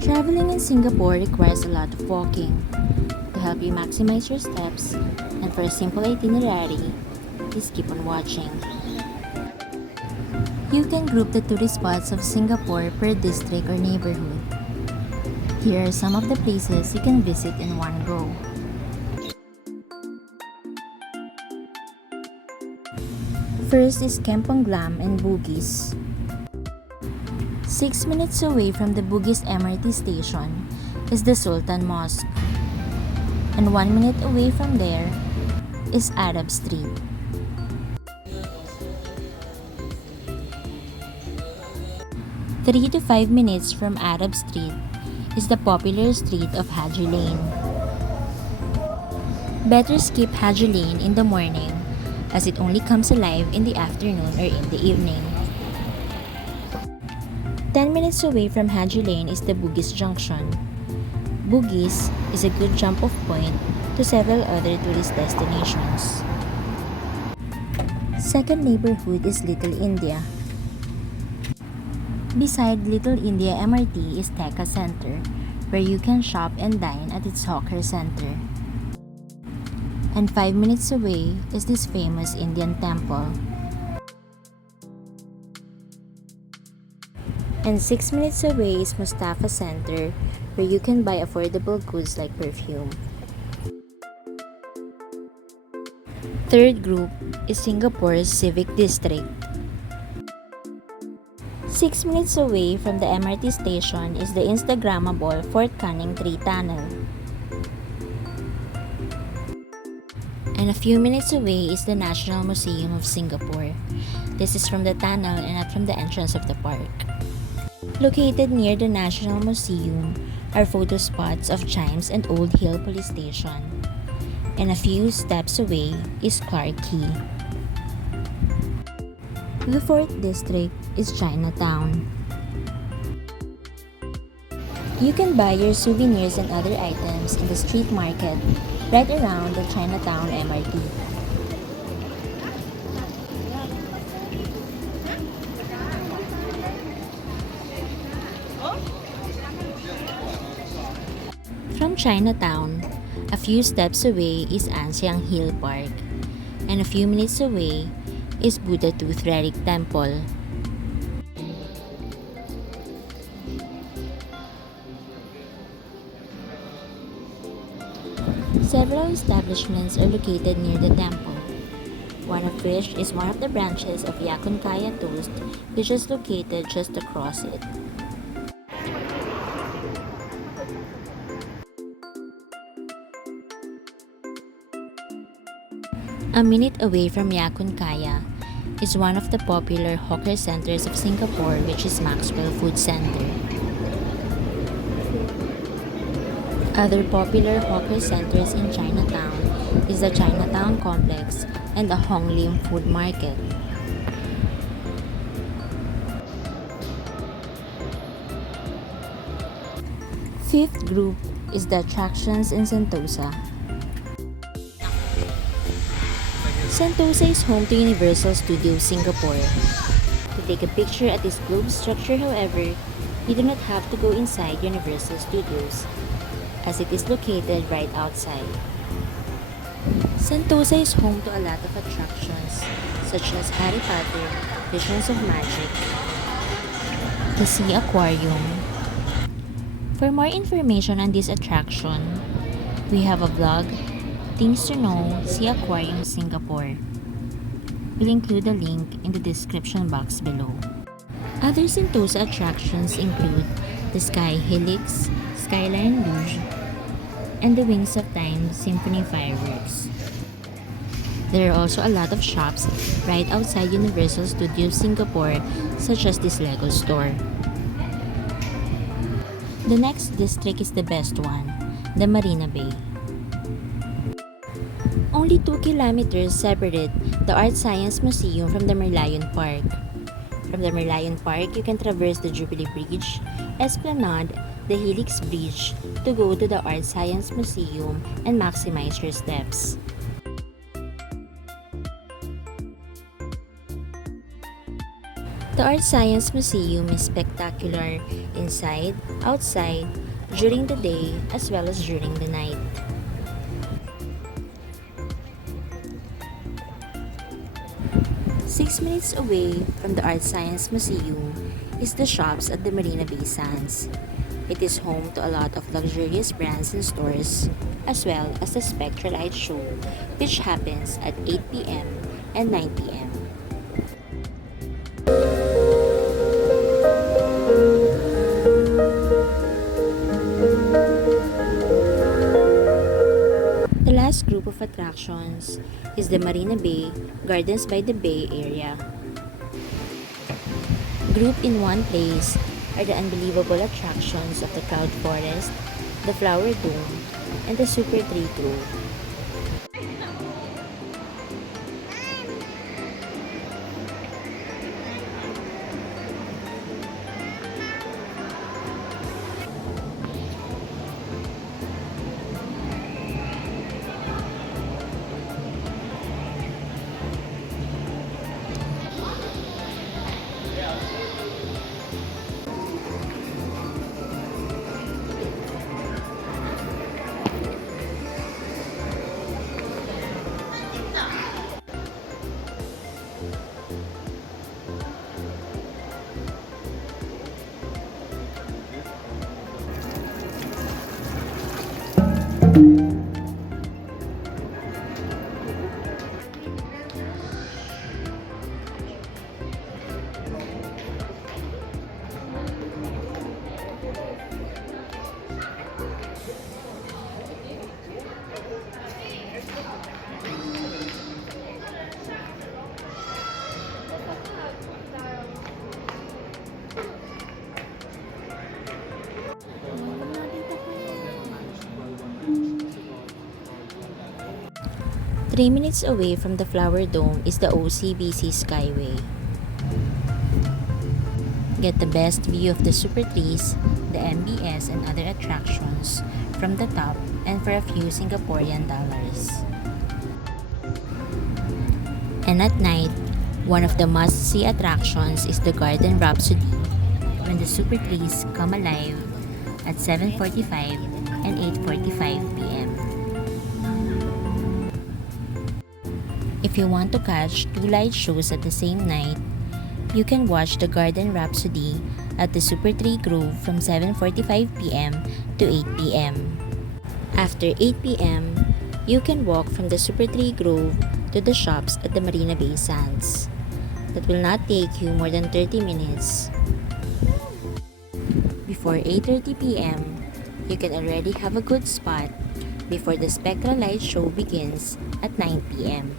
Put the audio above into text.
Traveling in Singapore requires a lot of walking. To help you maximize your steps, and for a simple itinerary, please keep on watching. You can group the tourist spots of Singapore per district or neighborhood. Here are some of the places you can visit in one go. First is Kampong Glam and Bugis. 6 minutes away from the Bugis MRT station is the Sultan Mosque, and 1 minute away from there is Arab Street. Three to 5 minutes from Arab Street is the popular street of Haji Lane. Better skip Haji Lane in the morning as it only comes alive in the afternoon or in the evening. 10 minutes away from Haji Lane is the Bugis Junction. Bugis is a good jump-off point to several other tourist destinations. Second neighborhood is Little India. Beside Little India MRT is Tekka Center, where you can shop and dine at its hawker center. And 5 minutes away is this famous Indian temple. And 6 minutes away is Mustafa Center, where you can buy affordable goods like perfume. Third group is Singapore's Civic District. 6 minutes away from the MRT station is the Instagrammable Fort Canning 3 Tunnel. And a few minutes away is the National Museum of Singapore. This is from the tunnel and not from the entrance of the park. Located near the National Museum are photo spots of Chimes and Old Hill Police Station. And a few steps away is Clarke Quay. The fourth district is Chinatown. You can buy your souvenirs and other items in the street market right around the Chinatown MRT. From Chinatown, a few steps away is Ansiang Hill Park, and a few minutes away is Buddha Tooth Relic Temple. Several establishments are located near the temple, one of which is one of the branches of Yakun Kaya Toast, which is located just across it. A minute away from Yakun Kaya is one of the popular hawker centers of Singapore, which is Maxwell Food Center. Other popular hawker centers in Chinatown is the Chinatown Complex and the Hong Lim Food Market. Fifth group is the attractions in Sentosa. Sentosa is home to Universal Studios Singapore. To take a picture at this globe structure, however, you do not have to go inside Universal Studios, as it is located right outside. Sentosa is home to a lot of attractions, such as Harry Potter, Visions of Magic, the Sea Aquarium. For more information on this attraction, we have a vlog, Things to Know, Sea Aquarium Singapore. We'll include a link in the description box below. Other Sentosa attractions include the Sky Helix, Skyline Luge, and the Wings of Time Symphony Fireworks. There are also a lot of shops right outside Universal Studios Singapore, such as this Lego store. The next district is the best one, the Marina Bay. Only 2 kilometers separate the Art Science Museum from the Merlion Park. From the Merlion Park, you can traverse the Jubilee Bridge, Esplanade, the Helix Bridge to go to the Art Science Museum and maximize your steps. The Art Science Museum is spectacular inside, outside, during the day, as well as during the night. Six minutes away from the Art Science Museum is the shops at the Marina Bay Sands. It is home to a lot of luxurious brands and stores, as well as the Spectral Light Show, which happens at 8 p.m. and 9 p.m. The last group of attractions is the Marina Bay Gardens by the Bay area. Grouped in one place are the unbelievable attractions of the Cloud Forest, the Flower Dome, and the Super Tree Grove. Three minutes away from the Flower Dome is the OCBC Skyway. Get the best view of the super trees, the MBS and other attractions from the top and for a few Singaporean dollars. And at night, one of the must-see attractions is the Garden Rhapsody, when the super trees come alive at 7:45 and 8:45 p.m. If you want to catch two light shows at the same night, you can watch the Garden Rhapsody at the Super Tree Grove from 7:45 p.m. to 8 p.m. After 8 p.m., you can walk from the Super Tree Grove to the shops at the Marina Bay Sands. That will not take you more than 30 minutes. Before 8:30 p.m., you can already have a good spot before the Spectral Light Show begins at 9 p.m.